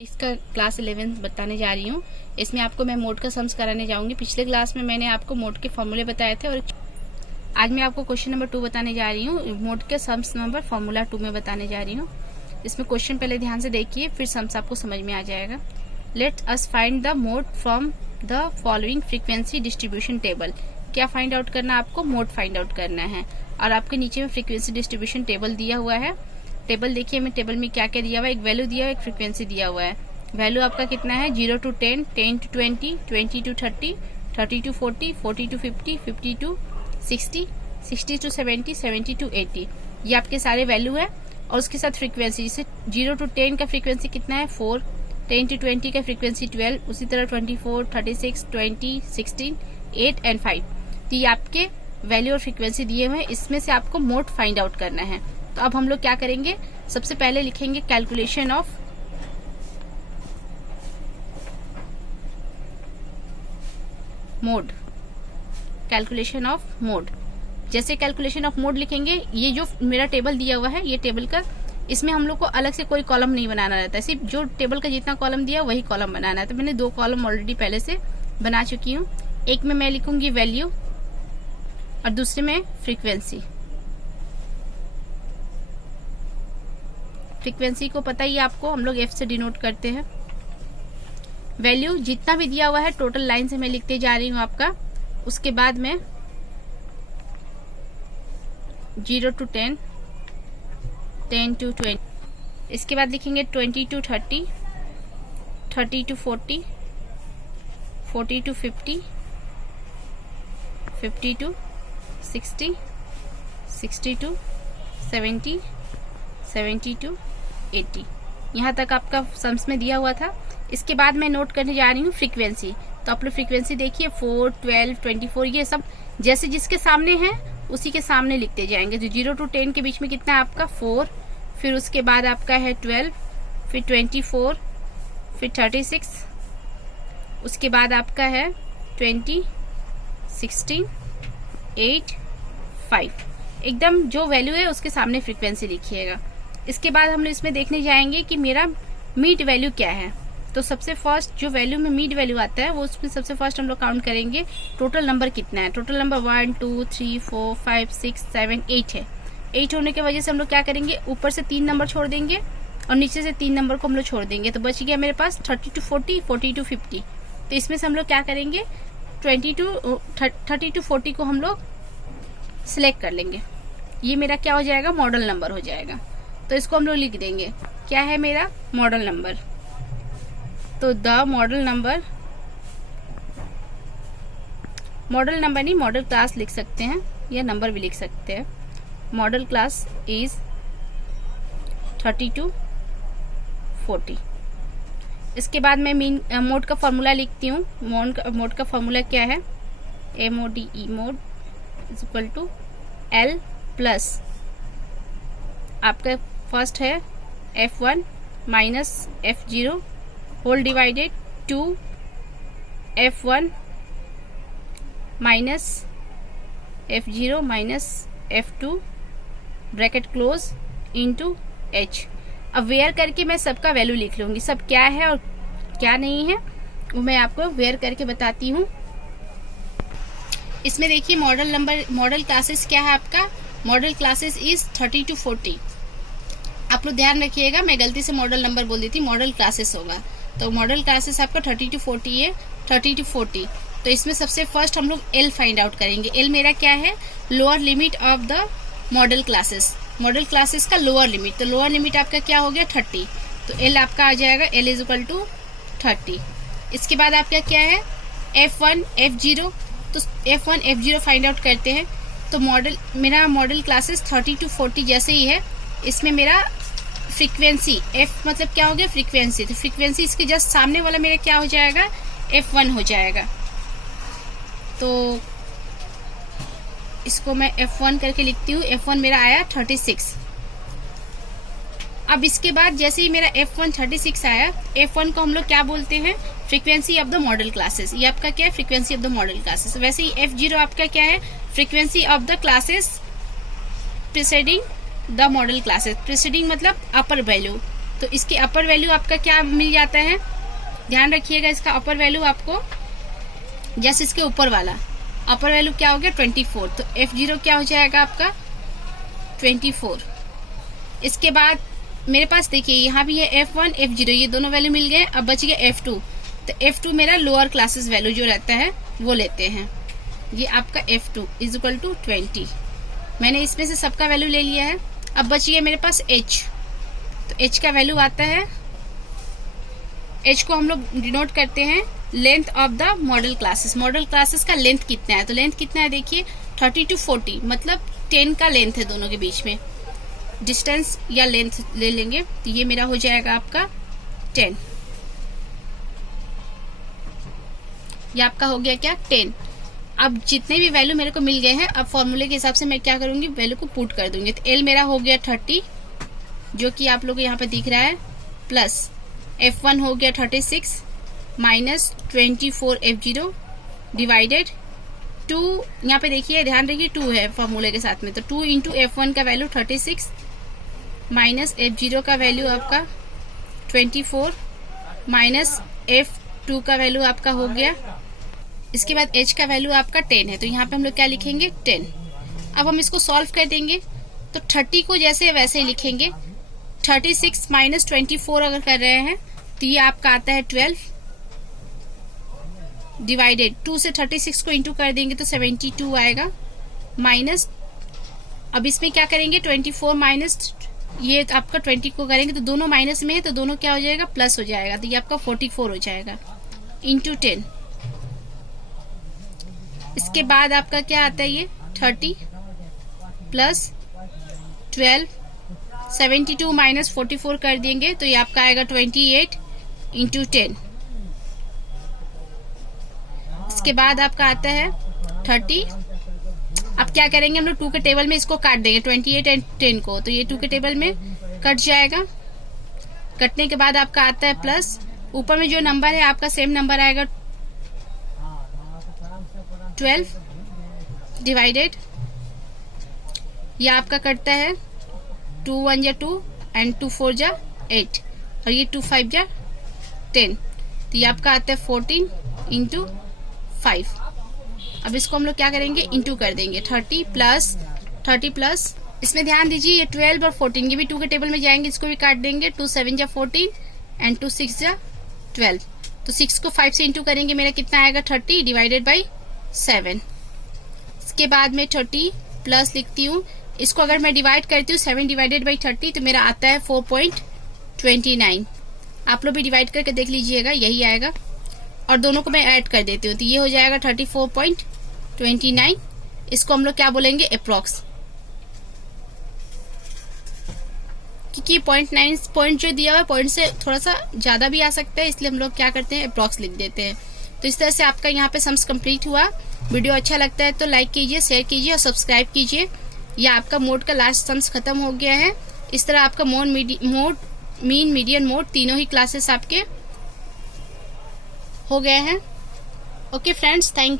इसका क्लास 11 बताने जा रही हूँ। इसमें आपको मैं मोड का सम्स कराने जाऊंगी। पिछले क्लास में मैंने आपको मोड के फॉर्मूले बताए थे और आज मैं आपको क्वेश्चन नंबर 2 बताने जा रही हूँ। मोड के सम्स नंबर फॉर्मूला 2 में बताने जा रही हूँ। इसमें क्वेश्चन पहले ध्यान से देखिए, फिर सम्स आपको समझ में आ जाएगा। Let us find the mode from the following frequency distribution table. क्या फाइंड आउट करना है आपको? मोड फाइंड आउट करना है। और आपके नीचे में फ्रीक्वेंसी डिस्ट्रीब्यूशन टेबल दिया हुआ है। टेबल देखिए, मैं टेबल में क्या क्या दिया हुआ है। एक वैल्यू दिया हुआ है, एक फ्रीक्वेंसी दिया हुआ है। वैल्यू आपका कितना है? 0 to 10, 10 to 20, 20 to 30, 30 to 40, 40 to 50, 50 to 60, 60 to 70, 70 to 80। ये आपके सारे वैल्यू है और उसके साथ फ्रीक्वेंसी, जैसे 0 to 10 का फ्रीक्वेंसी कितना है? 4, 10 to 20 का फ्रीक्वेंसी 12, उसी तरह 24, 36, 20, 16, 8 एंड 5। तो ये आपके वैल्यू और फ्रीक्वेंसी दिए हुए हैं। इसमें से आपको मोड फाइंड आउट करना है। तो अब हम लोग क्या करेंगे? सबसे पहले लिखेंगे calculation of mode. Calculation of mode, जैसे कैलकुलेशन ऑफ मोड लिखेंगे, ये जो मेरा टेबल दिया हुआ है, ये टेबल का, इसमें हम लोग को अलग से कोई कॉलम नहीं बनाना रहता है। सिर्फ जो टेबल का जितना कॉलम दिया वही कॉलम बनाना है। तो मैंने 2 कॉलम ऑलरेडी पहले से बना चुकी हूँ। एक में मैं लिखूंगी वैल्यू और दूसरे में फ्रीक्वेंसी। फ्रीक्वेंसी को पता ही है आपको, हम लोग F से डिनोट करते हैं। वैल्यू जितना भी दिया हुआ है टोटल लाइन से मैं लिखते जा रही हूँ आपका। उसके बाद में 0 to 10, 10 to 20, इसके बाद लिखेंगे 20 to 30, 30 to 40, 40 to 50, 50 to 60, 60 to 70, 70 to 80। यहाँ तक आपका सम्स में दिया हुआ था। इसके बाद मैं नोट करने जा रही हूँ फ्रीक्वेंसी। तो आप लोग फ्रीक्वेंसी देखिए, 4, 12, 24, ये सब जैसे जिसके सामने है उसी के सामने लिखते जाएंगे। तो 0 to 10 के बीच में कितना है आपका? 4, फिर उसके बाद आपका है 12, फिर 24, फिर 36, उसके बाद आपका है 20, 16, 8, 5। एकदम जो वैल्यू है उसके सामने फ्रीक्वेंसी लिखिएगा। इसके बाद हम लोग इसमें देखने जाएंगे कि मेरा मीड वैल्यू क्या है। तो सबसे फर्स्ट जो वैल्यू में मीड वैल्यू आता है वो उसमें सबसे फर्स्ट हम लोग काउंट करेंगे टोटल नंबर कितना है। टोटल नंबर 1, 2, 3, 4, 5, 6, 7, 8 है। 8 होने की वजह से हम लोग क्या करेंगे? ऊपर से 3 नंबर छोड़ देंगे और नीचे से 3 नंबर को हम लोग छोड़ देंगे। तो बच गया मेरे पास 30 to 40, 40 to 50। तो इसमें से हम लोग क्या करेंगे? 30 to 40 को हम लोग सिलेक्ट कर लेंगे। ये मेरा क्या हो जाएगा? मॉडल नंबर हो जाएगा। तो इसको हम लोग लिख देंगे, क्या है मेरा? Model number. तो the model number, model number नहीं, मॉडल क्लास लिख सकते हैं या नंबर भी लिख सकते हैं। Model class is 30 to 40। इसके बाद मैं मोड का फॉर्मूला लिखती हूँ। मोड का फॉर्मूला क्या है? MODE, mode is equal to L plus आपका फर्स्ट है F1 minus F0 whole divided 2 F1 minus F0 minus F2 bracket close into H। अब वेयर करके मैं सबका वैल्यू लिख लूंगी, सब क्या है और क्या नहीं है वो मैं आपको वेयर करके बताती हूँ। इसमें देखिए मॉडल नंबर, मॉडल क्लासेस क्या है आपका? Model classes is 30 to 40। आप लोग ध्यान रखिएगा, मैं गलती से मॉडल नंबर बोल दी थी, मॉडल क्लासेस होगा। तो मॉडल क्लासेस आपका 30 to 40 है, 30 to 40। तो इसमें सबसे फर्स्ट हम लोग L फाइंड आउट करेंगे। L मेरा क्या है? Lower limit of the model classes. Model classes का लोअर लिमिट, तो लोअर लिमिट आपका क्या हो गया? 30। तो L आपका आ जाएगा L इज इक्वल टू 30। इसके बाद आपका क्या है? F1, F0। तो F1, F0 फाइंड आउट करते हैं। तो मेरा मॉडल क्लासेस 30 to 40 जैसे ही है। इसमें मेरा फ्रीक्वेंसी, F मतलब क्या हो गया? फ्रीक्वेंसी। तो फ्रीक्वेंसी इसके जस्ट सामने वाला मेरा क्या हो जाएगा? F1 हो जाएगा। तो इसको मैं F1 करके लिखती हूँ। F1 मेरा आया 36। अब इसके बाद जैसे ही मेरा F1 36 आया, F1 को हम लोग क्या बोलते हैं? Frequency of the model classes. ये आपका क्या है? Frequency of the model classes. वैसे ही F0 आपका क्या है? Frequency of the classes preceding the model classes. Preceding मतलब अपर वैल्यू, तो इसके अपर वैल्यू आपका क्या मिल जाता है, ध्यान रखिएगा। इसका अपर वैल्यू आपको जैसे इसके ऊपर वाला अपर वैल्यू क्या हो गया 24, तो F0 क्या हो जाएगा आपका 24। इसके बाद मेरे पास देखिए यहाँ भी है F1 F0, ये दोनों वैल्यू मिल गए। अब बच गया F2, तो F2 मेरा लोअर क्लासेस वैल्यू जो रहता है वो लेते हैं। ये आपका F2 इज इक्वल टू 20। मैंने इसमें से सबका वैल्यू ले लिया है। अब बच गया मेरे पास H, तो H का वैल्यू आता है, H को हम लोग डिनोट करते हैं length of the model classes. Model classes का लेंथ कितना है, तो लेंथ कितना है देखिए 30 to 40, मतलब 10 का लेंथ है दोनों के बीच में। डिस्टेंस या लेंथ ले लेंगे तो ये मेरा हो जाएगा आपका 10। ये आपका हो गया क्या 10। अब जितने भी वैल्यू मेरे को मिल गए हैं, अब फॉर्मूले के हिसाब से मैं क्या करूंगी, वैल्यू को पुट कर दूंगी। तो L मेरा हो गया 30, जो कि आप लोगों को यहाँ पे दिख रहा है, प्लस F1 हो गया 36 माइनस 24 F0 डिवाइडेड 2, यहाँ पे देखिए ध्यान रखिए 2 है फॉर्मूले के साथ में, तो 2 इंटू F1 का वैल्यू 36 माइनस F0 का वैल्यू आपका 24 माइनस F2 का वैल्यू आपका हो गया। इसके बाद H का वैल्यू आपका 10 है, तो यहाँ पे हम लोग क्या लिखेंगे 10। अब हम इसको सॉल्व कर देंगे, तो 30 को जैसे वैसे ही लिखेंगे। 36 माइनस 24 अगर कर रहे हैं तो ये आपका आता है 12 डिवाइडेड 2 से 36 को इंटू कर देंगे तो 72 आएगा, माइनस अब इसमें क्या करेंगे 24 माइनस ये आपका 20 को करेंगे तो दोनों माइनस में है, तो दोनों क्या हो जाएगा प्लस हो जाएगा, तो ये आपका 44 हो जाएगा इंटू 10। इसके बाद आपका क्या आता है, ये 30 प्लस 12 72 माइनस 44 कर देंगे तो ये आपका आएगा 28 इंटू 10। इसके बाद आपका आता है 30। अब क्या करेंगे हम लोग 2 के टेबल में इसको काट देंगे 28 एंड 10 को, तो ये 2 के टेबल में कट जाएगा। कटने के बाद आपका आता है प्लस, ऊपर में जो नंबर है आपका सेम नंबर आएगा 12 डिवाइडेड, ये आपका कटता है 2 1 जा 2 एंड 2 4 जा 8 और ये 2 5 जा 10, तो ये आपका आता है 14 इंटू 5। अब इसको हम लोग क्या करेंगे इंटू कर देंगे 30 प्लस इसमें ध्यान दीजिए ये 12 और 14 ये भी 2 के टेबल में जाएंगे, इसको भी काट देंगे 2 7 जा 14 एंड 2 6 जा 12, तो 6 को 5 से इंटू करेंगे मेरा कितना आएगा 30 डिवाइडेड बाई 7। इसके बाद में 30 प्लस लिखती हूँ, इसको अगर मैं डिवाइड करती हूँ 7 डिवाइडेड बाई 30 तो मेरा आता है 4.29। आप लोग भी डिवाइड करके देख लीजिएगा, यही आएगा। और दोनों को मैं ऐड कर देती हूँ तो ये हो जाएगा 34.29। इसको हम लोग क्या बोलेंगे अप्रॉक्स, क्योंकि 0.9 पॉइंट जो दिया हुआ है पॉइंट से थोड़ा सा ज्यादा भी आ सकता है, इसलिए हम लोग क्या करते हैं अप्रॉक्स लिख देते हैं। तो इस तरह से आपका यहाँ पे सम्स कंप्लीट हुआ। वीडियो अच्छा लगता है तो लाइक कीजिए, शेयर कीजिए और सब्सक्राइब कीजिए। या आपका मोड का लास्ट सम्स खत्म हो गया है। इस तरह आपका मीन मीडियन मोड तीनों ही क्लासेस आपके हो गए हैं। Okay friends, thank